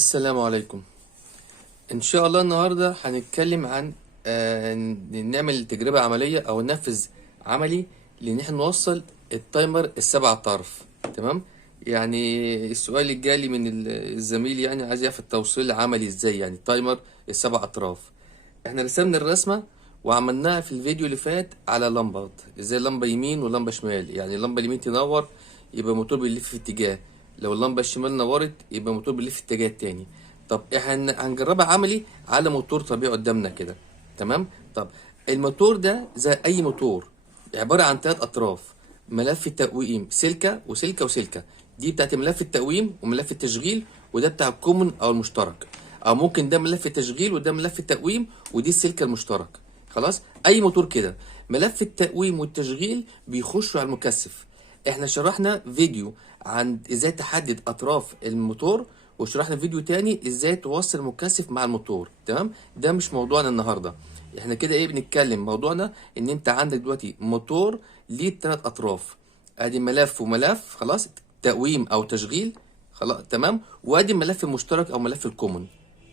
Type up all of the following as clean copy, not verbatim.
السلام عليكم. ان شاء الله النهارده هنتكلم عن نعمل تجربة عملية او ننفذ عملي لان احنا نوصل التايمر السبع طرف. تمام. يعني السؤال اللي جالي من الزميل، يعني عايز يعرف التوصيل عملي ازاي، يعني تايمر السبع اطراف. احنا رسمنا الرسمة وعملناها في الفيديو اللي فات على لمبات، ازاي لمبة يمين ولمبة شمال. يعني اللمبة اليمين تنور يبقى الموتور بيلف في اتجاه، لو اللمبة الشمال نورت يبقى الموتور بيلف في اتجاه تاني. طب احنا هنجربها عملي على موتور طبيعي قدامنا كده. تمام. طب الموتور ده زي اي موتور عبارة عن ثلاث اطراف: ملف التقويم سلكة وسلكة وسلكة، دي بتاعت ملف التقويم وملف التشغيل، وده بتاع الكومن او المشترك، او ممكن ده ملف التشغيل وده ملف التقويم ودي السلكة المشترك. خلاص، اي موتور كده ملف التقويم والتشغيل بيخشوا على المكثف. احنا شرحنا فيديو عن ازاي تحدد اطراف الموتور، وشرحنا فيديو تاني ازاي توصل المكثف مع الموتور. تمام. ده مش موضوعنا النهارده. احنا كده ايه بنتكلم، موضوعنا ان انت عندك دلوقتي موتور ليه ثلاث اطراف، ادي ملف وملف، خلاص، تقويم او تشغيل، خلاص تمام، وادي الملف المشترك او ملف الكومن.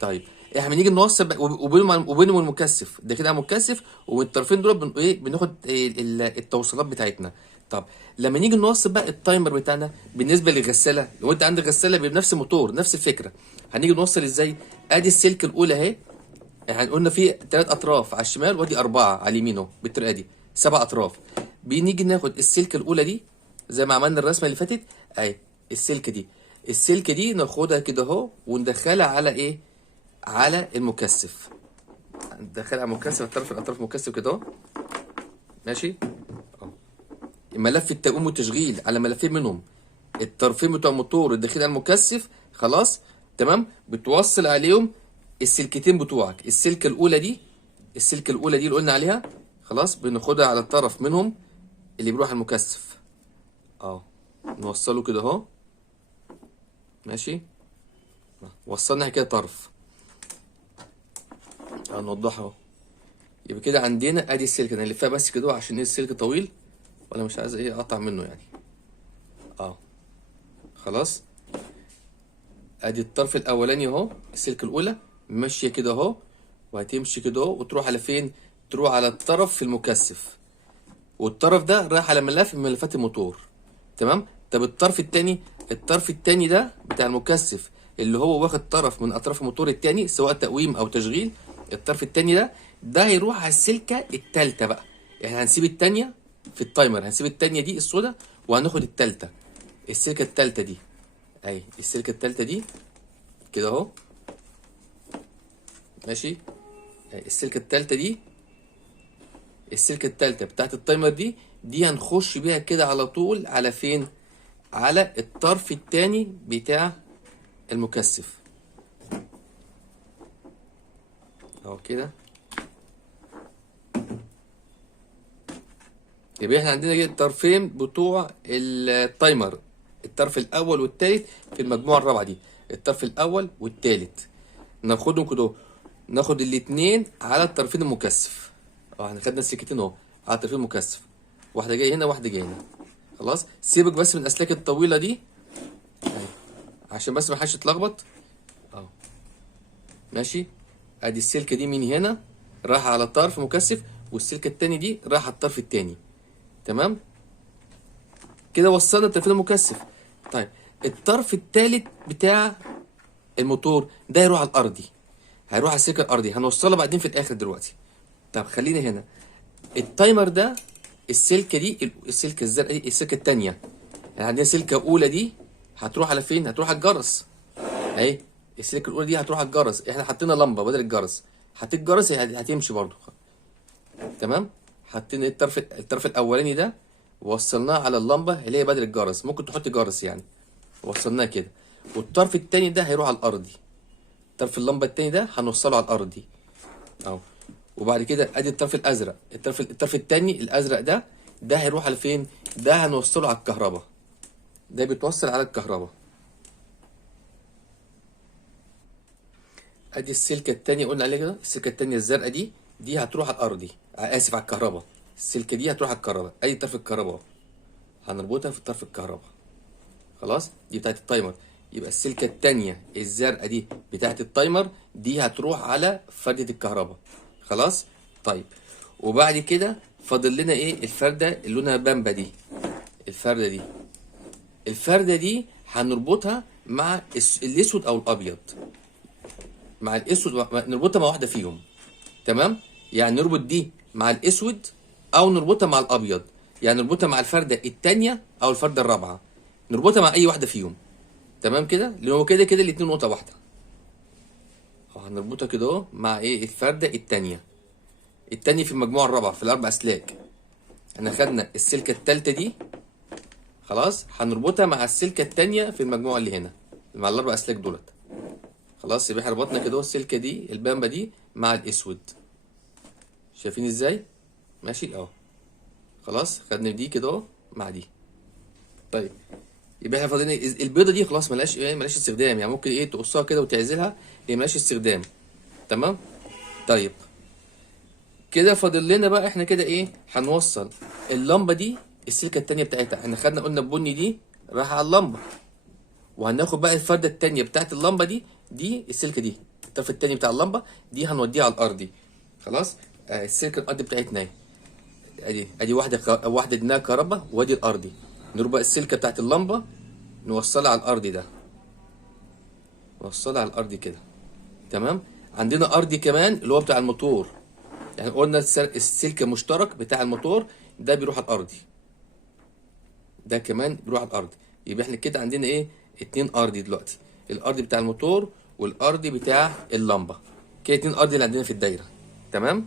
طيب احنا بنيجي نوصل وبينهم المكثف ده كده مكثف، والطرفين دول ايه بناخد التوصيلات بتاعتنا. طب لما نيجي نوصل بقى التايمر بتاعنا بالنسبه للغساله، لو انت عندك غساله بنفس الموتور نفس الفكره، هنيجي نوصل ازاي؟ ادي السلك الاولى اهي، احنا قلنا في ثلاث اطراف على الشمال وادي اربعه على اليمين اهو، بالطريقه دي سبع اطراف. بنيجي ناخد السلكه الاولى دي زي ما عملنا الرسمه اللي فاتت اهي، السلكه دي ناخدها كده اهو وندخلها على ايه؟ على المكثف. ندخلها على المكثف، الاطراف مكثف كده اهو، ماشي. ملف التقويم والتشغيل على ملفين منهم، الطرفين بتوع الموتور الداخلي على المكثف، خلاص تمام. بتوصل عليهم السلكتين بتوعك، السلكه الاولى دي اللي قلنا عليها، خلاص بناخدها على الطرف منهم اللي بيروح على المكثف اهو، نوصله كده اهو، ماشي. وصلنا كده طرف، هنوضحها اهو. يبقى كده عندنا ادي السلك، انا هلفها بس كده عشان ايه السلك طويل ولا مش عايز ايه اقطع منه يعني. اه خلاص، ادي الطرف الاولاني اهو، السلك الاولى ماشيه كده اهو، وهتمشي كده اهو وتروح على فين؟ تروح على الطرف في المكثف، والطرف ده رايح على ملف من ملفات الموتور. تمام. طب الطرف التاني ده بتاع المكثف اللي هو واخد طرف من اطراف الموتور التاني سواء تقويم او تشغيل، الطرف التاني ده هيروح على السلكه التالته بقى. احنا هنسيب التانيه في التايمر، هنسيب التانيه دي السودا وهناخد التالته، السلكه التالته دي اهي، السلكه التالته دي كده اهو، ماشي. السلكه التالته بتاعت التايمر دي هنخش بيها كده على طول على فين؟ على الطرف التاني بتاع المكثف اهو كده. يبقى احنا عندنا كده الطرفين بتوع التايمر، الطرف الاول والتالت في المجموعه الرابعه دي، الطرف الاول والتالت ناخدهم كده، ناخد الاتنين على الطرفين المكثف اه. احنا خدنا السكتين اهو على الطرفين المكثف، واحده جايه هنا واحده جايه هنا. خلاص، سيبك بس من الاسلاك الطويله دي اهي عشان بس ما حدش يتلخبط اهو، ماشي. ادي السلكه دي من هنا رايحه على طرف مكثف، والسلكه التاني دي رايحه على الطرف التاني. تمام كده وصلنا الطرفين المكثف. طيب الطرف التالت بتاع الموتور ده هيروح على الارضي، هيروح على السلك الارضي، هنوصلها بعدين في الاخر دلوقتي. طب خلينا هنا، التايمر ده السلكه دي، السلكه الزرقاء دي السلكه التانيه، يعني عندنا سلكه اولى دي هتروح على فين؟ هتروح على الجرس اهي، السلكه الاولى دي هتروح على الجرس، احنا حطينا لمبه بدل الجرس، حطيت جرس هتمشي برضو. تمام. حطينا الطرف الاولاني ده وصلناه على اللمبه اللي هي بدل الجرس، ممكن تحط جرس يعني، وصلناه كده. والطرف التاني ده هيروح على الارضي، طرف اللمبه التاني ده هنوصله على الارضي اهو. وبعد كده ادي الطرف الازرق، الطرف التاني الازرق ده هيروح على فين؟ ده هنوصله على الكهرباء، ده بيتوصل على الكهرباء. ادي السلكه التانيه قلنا عليها كده، السلكه التانيه الزرقاء دي هتروح على الارضي، اسف على الكهرباء، السلكه دي هتروح على الكهرباء، ادي طرف الكهرباء هنربطها في طرف الكهرباء. خلاص، دي بتاعت التايمر. يبقى السلكه التانيه الزرقاء دي بتاعت التايمر دي هتروح على فردة الكهرباء. خلاص. طيب وبعد كده فاضل لنا ايه؟ الفرده اللي لونها بامبا دي. الفرده دي هنربطها مع الاسود او الابيض. مع الاسود نربطها مع واحده فيهم. تمام. يعني نربط دي مع الاسود او نربطها مع الابيض. يعني نربطها مع الفرده الثانيه او الفرده الرابعه. نربطها مع اي واحده فيهم. تمام كده، لان هو كده كده الاتنين نقطه واحده. هنربطها كده اهو مع ايه؟ الفرده الثانيه في المجموعه الرابعه في الاربع اسلاك. احنا خدنا السلكه الثالثه دي. خلاص. هنربطها مع السلكه الثانيه في المجموعه اللي هنا مع الاربع اسلاك دولت. خلاص. يبقى احنا ربطنا كده اهو السلكه دي البامبا دي مع الاسود. شايفين ازاي؟ ماشي اهو. خلاص. خدنا دي كده اهو مع دي. طيب يبقى احنا فاضلين البيضه دي خلاص ملهاش استخدام. يعني ممكن ايه تقصها كده وتعزلها، هي ملهاش استخدام. تمام. طيب كده فاضل لنا بقى احنا كده ايه؟ هنوصل اللمبه دي السلكه التانيه بتاعتها. احنا خدنا قلنا البني دي رايحه على اللمبه، وهناخد بقى الفرده التانيه بتاعت اللمبه دي السلكه دي الطرف التاني بتاع اللمبه دي هنوديها على الارضي. خلاص. السلكه الارضي بتاعتنا اهي. ادي واحده دينها كهرباء، وادي الارضي. نربط السلكه بتاعت اللمبه نوصلها على الارضي ده. نوصلها على الارضي كده. تمام. عندنا ارضي كمان اللي هو بتاع الموتور. يعني قلنا السلك المشترك بتاع الموتور ده بيروح على الارضي. ده كمان بيروح على الارضي. يبقى احنا كده عندنا ايه؟ اتنين ارضي دلوقتي. الارضي بتاع الموتور والارضي بتاع اللمبه. كده اتنين ارضي اللي عندنا في الدايره. تمام.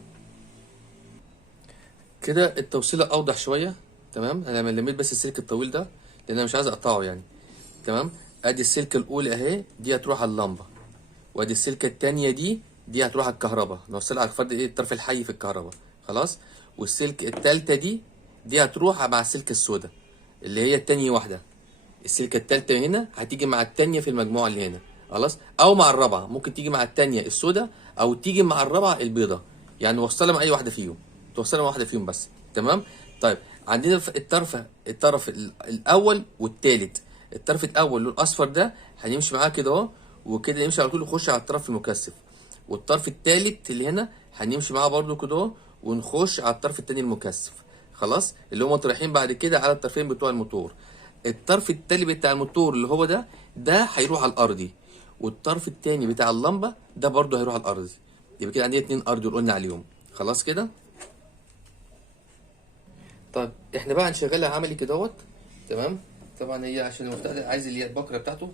كده التوصيله اوضح شويه. تمام. انا لميت بس السلك الطويل ده لان انا مش عايز اقطعه يعني. تمام. ادي السلكه الاولى اهي دي هتروح على اللمبه، وادي السلكه الثانيه دي هتروح على الكهرباء. نوصلها على الفرد ايه؟ الطرف الحي في الكهرباء. خلاص. والسلك الثالثه دي هتروح مع السلكه السوداء اللي هي الثانيه واحده. السلكه الثالثه هنا هتيجي مع الثانيه في المجموعه اللي هنا. خلاص. او مع الرابعه، ممكن تيجي مع الثانيه السوداء او تيجي مع الرابعه البيضاء. يعني نوصلها مع اي واحده فيهم. توصلها مع واحده فيهم بس. تمام. طيب عندنا الطرف الاول والثالث. الطرف الاول اللي الاصفر ده هنمشي معاه كده اهو، وكده يمشي على طول يخش على الطرف المكثف. والطرف الثالث اللي هنا هنمشي معاه برده كده اهو ونخش على الطرف الثاني المكثف. خلاص. اللي هم رايحين بعد كده على الطرفين بتوع الموتور. الطرف التاني بتاع الموتور اللي هو ده هيروح على الارضي، والطرف التاني بتاع اللمبه ده برده هيروح على الارضي. يبقى كده عندنا اتنين ارضي اللي قلنا عليهم. خلاص كده. طيب احنا بقى هنشغلها عملي كده. تمام. طبعا هي عشان المفتاح ده عايز اللي هي البكره بتاعته.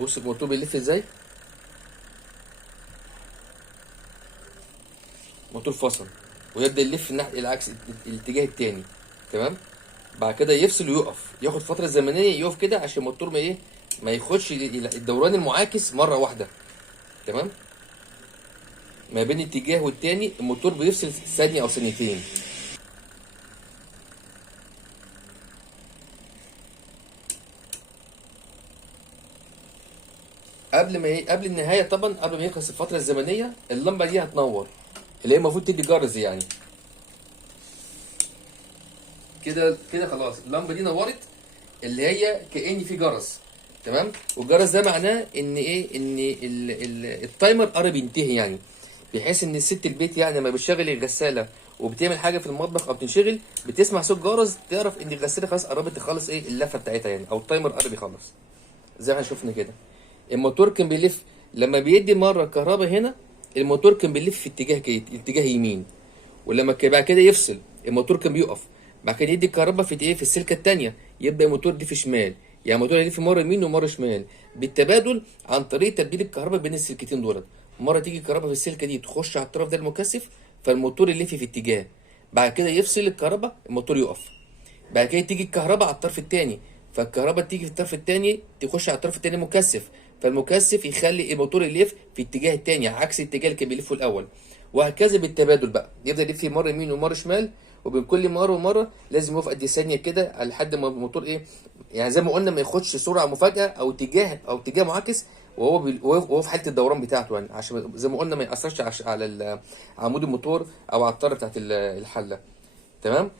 بص الموتور بيلف ازاي. الموتور فصل ويبدا يلف الناحيه العكس الاتجاه التاني. تمام. بعد كده يفصل ويقف، ياخد فتره زمنيه يقف كده عشان الموتور ما ياخدش الدوران المعاكس مره واحده. تمام. ما بين اتجاه والتاني الموتور بيفصل ثانيه او ثانيتين. قبل النهايه طبعا، قبل ما يخلص الفتره الزمنيه اللمبه دي هتنور، اللي هي المفروض تدي جرس يعني. كده خلاص اللمبه دي نورت، اللي هي كأن في جرس. تمام. والجرس ده معناه ان ايه؟ ان التايمر قرب ينتهي يعني. بحيث ان الست البيت يعني لما بتشغل الغساله وبتعمل حاجه في المطبخ او بتنشغل بتسمع صوت جرس، تعرف ان الغساله خلاص قربت تخلص ايه؟ اللفه بتاعتها يعني، او التايمر قرب يخلص. زي ما احنا شفنا كده. الموتور كان بيلف لما بيدي مره الكهرباء هنا، الموتور كان بيلف في اتجاه يمين. ولما بعد كده يفصل الموتور كان بيقف. بعد كده يدي الكهرباء في ايه؟ في السلكه الثانيه، يبدا الموتور دي في شمال. يعني الموتور يلف مره يمين ومره شمال بالتبادل عن طريق تبديل الكهرباء بين السلكتين دولت. مره تيجي الكهرباء في السلكه دي تخش على الطرف ده المكثف، فالموتور يلف في اتجاه. بعد كده يفصل الكهرباء الموتور يقف. بعد كده تيجي الكهرباء على الطرف الثاني، فالكهرباء تيجي في الطرف الثاني تخش على الطرف الثاني المكثف، فالمكثف يخلي الموتور يلف في اتجاه الثاني عكس الاتجاه اللي كان بيلفه الاول. وهكذا بالتبادل بقى يفضل يلف مره يمين ومره شمال، وبين كل مره ومره لازم يقف قد ثانيه كده لحد ما الموتور ايه؟ يعني زي ما قلنا ما ياخدش سرعه مفاجاه او اتجاه معاكس وهو في حاله الدوران بتاعته يعني، عشان زي ما قلنا ما ياثرش على عمود الموتور او على الطاره بتاعت الحله. تمام.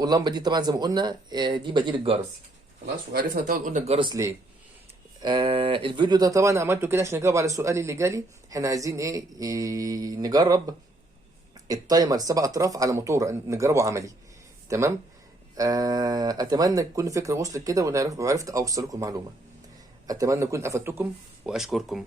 واللمبه دي طبعا زي ما قلنا دي بديل الجرس. خلاص، وعرفنا طبعا قلنا الجرس ليه. الفيديو ده طبعا عملته كده عشان اجاوب على السؤال اللي جالي. احنا عايزين نجرب التايمر 7 اطراف على موتور، نجربه عملي. تمام. اتمنى تكون الفكره وصلت كده وعرفت اوصل لكم معلومه. اتمنى اكون افدتكم واشكركم.